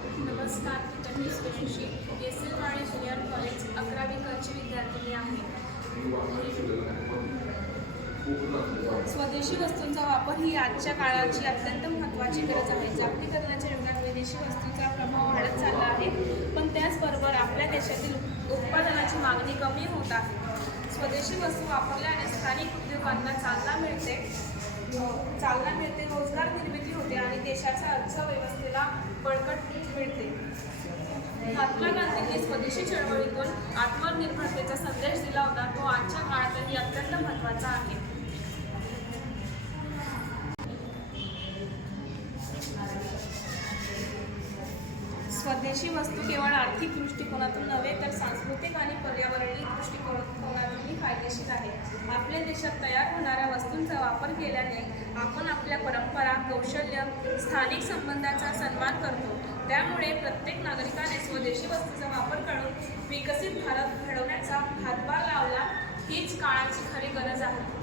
नमस्कार, मी तन्वी सूर्यवंशी, एस.एल. वाणी junior college 11वी ची विद्यार्थिनी आहे. स्वदेशी वस्तूंचा वापर ही आजच्या काळाची अत्यंत महत्त्वाची गरज आहे. जागतिकीकरणाच्या युगात विदेशी वस्तूंचा प्रभाव वाढत चालला आहे, पण त्याचबरोबर आपल्या देशातील उत्पादनाची मागणी कमी होत आहे. स्वदेशी वस्तू वापरल्याने स्थानिक उद्योगांना चालना मिळते, रोजगार निर्मिती होते आणि देशाच्या अर्थव्यवस्थेला बळकटी मिळते. महात्मा गांधींनी स्वदेशी चळवळीतून आत्मनिर्भरतेचा संदेश दिला होता. तो आजच्या काळातही अत्यंत महत्त्वाचा आहे. स्वदेशी वस्तू केवळ आर्थिक दृष्टिकोनातून नव्हे तर सांस्कृतिक आणि पर्यावरणीय दृष्टिकोनातूनही फायदेशीर आहे. आपल्या देशात तयार होणाऱ्या वस्तूंचा वापर केल्याने आपण आपल्या परंपरा, कौशल्य, स्थानिक संबंधांचा सन्मान करतो. त्यामुळे प्रत्येक नागरिकाने स्वदेशी वस्तूंचा वापर करून विकसित भारत घडवण्याचा हातभार लावला हीच काळाची खरी गरज आहे.